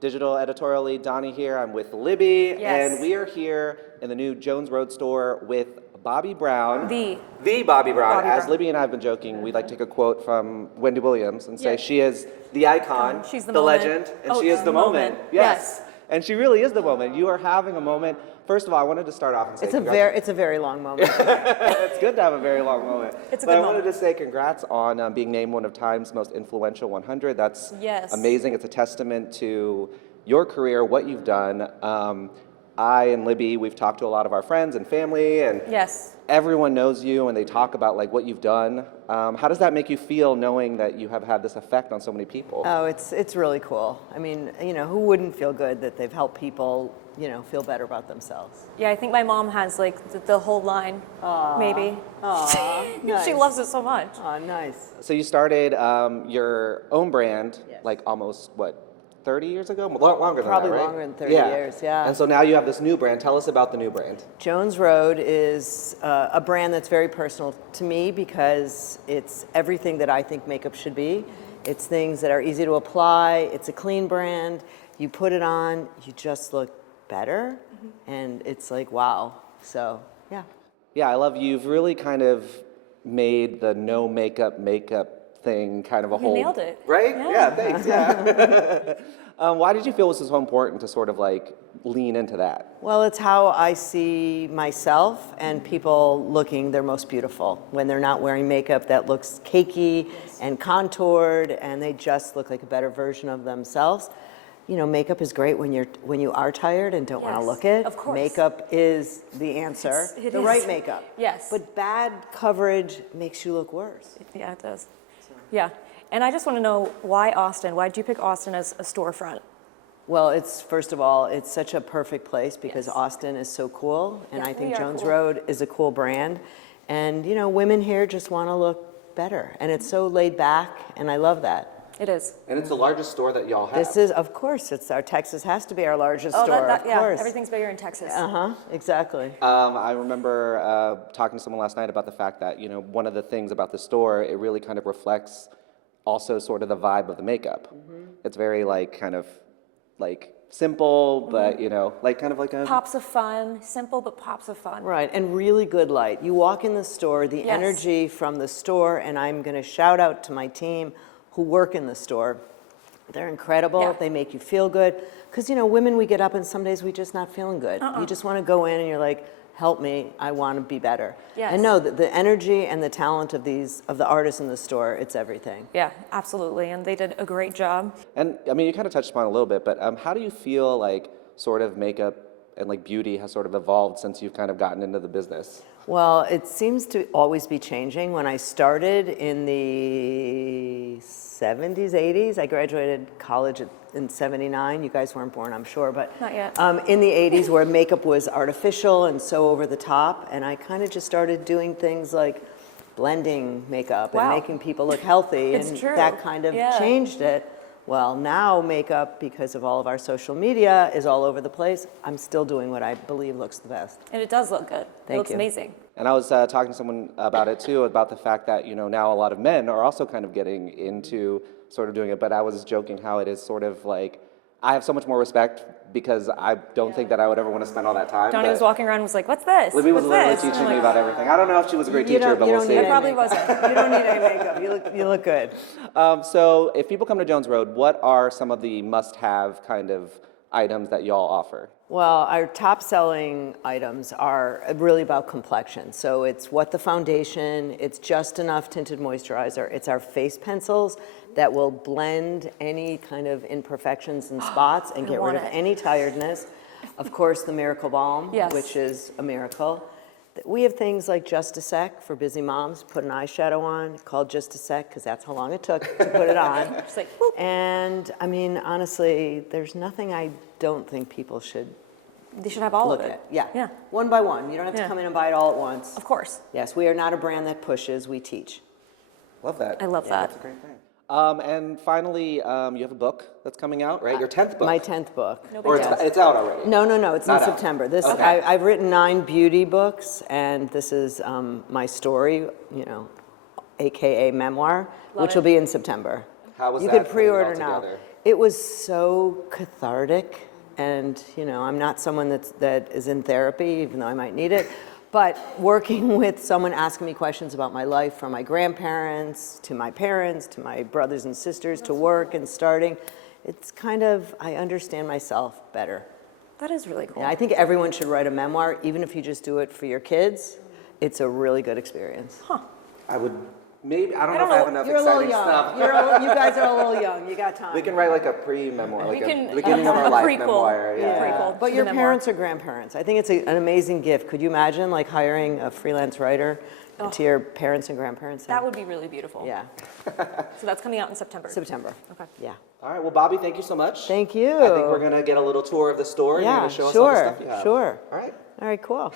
Digital editorial lead Donnie here. I'm with Libby, Yes. and we are here in the new Jones Road store with Bobbi Brown. The Bobbi Brown. Bobbi As Brown. Libby and I have been joking, we'd like to take a quote from Wendy Williams and say Yeah. she is the icon, She's the the moment. legend, and Oh, she is the moment. Yes. And she really is the moment. You are having a moment. First of all, I wanted to start off and say It's a very long moment. it's good to have a very long moment. It's a but good I wanted moment. to say congrats on being named one of Time's most influential 100. That's Yes. amazing. It's a testament to your career, what you've done. I and Libby, we've talked to a lot of our friends and family, and Yes. everyone knows you, and they talk about like what you've done. How does that make you feel, knowing that you have had this effect on so many people? Oh, it's really cool. I mean, who wouldn't feel good that they've helped people, feel better about themselves? Yeah, I think my mom has like the whole line, maybe. Aw, nice. She loves it so much. Oh, nice. So you started your own brand, Yes. like almost, what, 30 years ago? Longer than Probably that, right? longer than 30 years, yeah. And so now you have this new brand. Tell us about the new brand. Jones Road is a brand that's very personal to me because it's everything that I think makeup should be. It's things that are easy to apply. It's a clean brand. You put it on, you just look better, and it's like, wow. So, yeah. Yeah, I love you've really kind of made the no makeup thing kind of a You whole. nailed it. Right? Yeah. Thanks. Yeah. Why did you feel this was so important to sort of like lean into that? Well, it's how I see myself and people looking their most beautiful when they're not wearing makeup that looks cakey and contoured, and they just look like a better version of themselves. Makeup is great when you are tired and don't want to Yes, look it. of course. Makeup is the answer. It the is. right makeup. Yes. But bad coverage makes you look worse. Yeah, it does. Yeah. And I just want to know, why Austin? Why did you pick Austin as a storefront? Well, first of all, it's such a perfect place because Yes. Austin is so cool, and Yeah, I think we are Jones cool. Road is a cool brand. And women here just want to look better, and it's so laid back, and I love that. It is. And it's the largest store that y'all have. This is, of course, Texas has to be our largest store, of yeah, course. everything's bigger in Texas. Exactly. I remember talking to someone last night about the fact that, one of the things about the store, it really kind of reflects also sort of the vibe of the makeup. It's very like kind of like simple, but like kind of like a Pops of fun, simple but pops of fun. Right, and really good light. You walk in the store, the Yes. energy from the store, and I'm going to shout out to my team who work in the store. They're incredible. Yeah. They make you feel good. Because, women, we get up and some days we just not feeling good. You just want to go in and you're like, help me, I want to be better. Yes. And no, the energy and the talent of the artists in the store, it's everything. Yeah, absolutely. And they did a great job. And I mean, you kind of touched upon it a little bit, but how do you feel like sort of makeup and like beauty has sort of evolved since you've kind of gotten into the business? Well, it seems to always be changing. When I started in the 70s, 80s, I graduated college in 79. You guys weren't born, I'm sure, but Not yet. In the 80s, where makeup was artificial and so over the top, and I kind of just started doing things like blending makeup and Wow. making people look healthy, It's and true. that kind of Yeah. changed it. Well, now makeup, because of all of our social media, is all over the place. I'm still doing what I believe looks the best. And it does look good. Thank It looks you. amazing. And I was talking to someone about it too, about the fact that, now a lot of men are also kind of getting into sort of doing it, but I was joking how it is sort of like, I have so much more respect because I don't think that I would ever want to spend all that time. Donnie but was walking around and was like, what's this? Libby was What's literally this? teaching I'm me like, about everything. I don't know if she was a great You teacher, don't- but you we'll don't see. need I probably any makeup. wasn't. You don't need any makeup. You look good. So if people come to Jones Road, what are some of the must-have kind of items that y'all offer? Well, our top selling items are really about complexion. So it's the foundation, it's just enough tinted moisturizer, it's our face pencils that will blend any kind of imperfections and spots and get rid want of it. any tiredness. Of course, the Miracle Balm, Yes. which is a miracle. We have things like Just a Sec for busy moms, put an eyeshadow on, called Just a Sec, because that's how long it took to put it on. Just like, whoop. And I mean, honestly, there's nothing I don't think people should They should have all look of it. at. Yeah. Yeah. One by one. You don't have to Yeah. come in and buy it all at once. Of course. Yes, we are not a brand that pushes, we teach. Love that. I love that. That's a great thing. And finally, you have a book that's coming out, right? Your 10th book. My 10th book. No Or big deal. it's out already. No, it's Not in out. September. Okay. I've written 9 beauty books, and this is my story, AKA memoir, Love which it. will be in September. How was You that could pre-order putting it all now. together? It was so cathartic, and I'm not someone that is in therapy, even though I might need it. But working with someone asking me questions about my life, from my grandparents to my parents to my brothers and sisters to work and starting, it's kind of, I understand myself better. That is really cool. Yeah, I think everyone should write a memoir, even if you just do it for your kids. It's a really good experience. Huh. I would maybe, I don't know if I have enough You're a little exciting young. stuff. You guys are a little young. You got time. We can write like a pre-memoir, like We can, a beginning of a our life prequel. memoir. Yeah. Prequel But to your the memoir. parents or grandparents. I think it's an amazing gift. Could you imagine like hiring a freelance writer to your parents and grandparents? That would be really beautiful. Yeah. So that's coming out in September. September. Okay. Yeah. All right, well, Bobbi, thank you so much. Thank you. I think we're going to get a little tour of the store. And you're Yeah, going to show us all the sure, stuff you have. sure. All right. All right, cool.